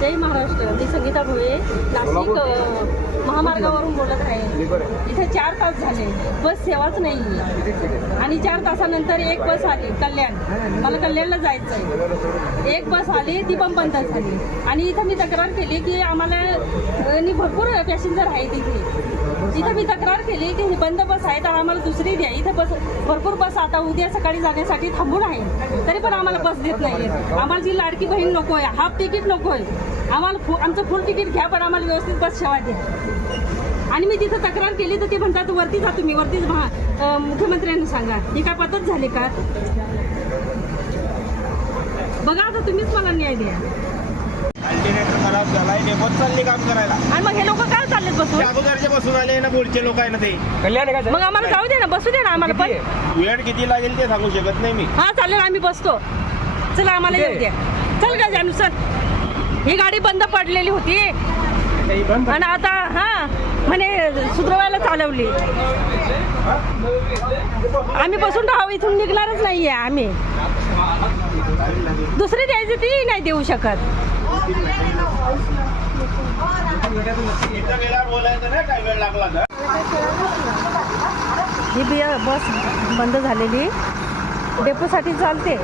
जय महाराष्ट्र. मी संगीता भोये नाशिक महामार्गावरून बोलत आहे. इथे 4 तास झाले, बस सेवाच नाही आणि 4 तासानंतर एक बस आली कल्याण. मला कल्याणला जायचं आहे. एक बस आली, ती पण बंद झाली. आणि इथं मी तक्रार केली की आम्हाला भरपूर पॅसेंजर आहेत इथं मी तक्रार केली की ही बंद बस आहे तर आम्हाला दुसरी द्या. इथं बस भरपूर बस आता उद्या सकाळी जाण्यासाठी थांबून आहे, तरी पण आम्हाला बस देत नाही. आम्हाला जी लाडकी बहीण नको आहे, हाफ तिकीट नको आहे, आम्हाला आमचं फुल तिकीट घ्या, पण आम्हाला व्यवस्थित बस सेवा द्या. आणि मी तिथं तक्रार केली तर ते म्हणतात वरती जा तुम्ही, वरतीच मुख्यमंत्र्यांना सांगा. ही काय पद्धत झाली का? बघा आता तुम्हीच मला न्याय द्या. अल्टरनेटर खराब झालाय, डेपोत चालले काम करायला. आणि मग हे लोक काय चाललेत बसून? अगोदरचे बसून आले ना, बोलचे लोक आहे ना ते. मग आम्हाला जाऊ दे ना, बसू दे ना आम्हाला. पण वेळ किती लागेल ते सांगू शकत नाही मी. हा चालेल, आम्ही बसतो. चला आम्हाला येऊ द्या. चल का जानू चल. ही गाडी बंद पडलेली होती आणि आता हा म्हणे सुधरवायला चालवली. आम्ही बसून राहावं, इथून निघणारच नाहीये आम्ही. दुसरी द्यायची ती नाही देऊ शकत. ही बस बंद झालेली डेपोसाठी चालते.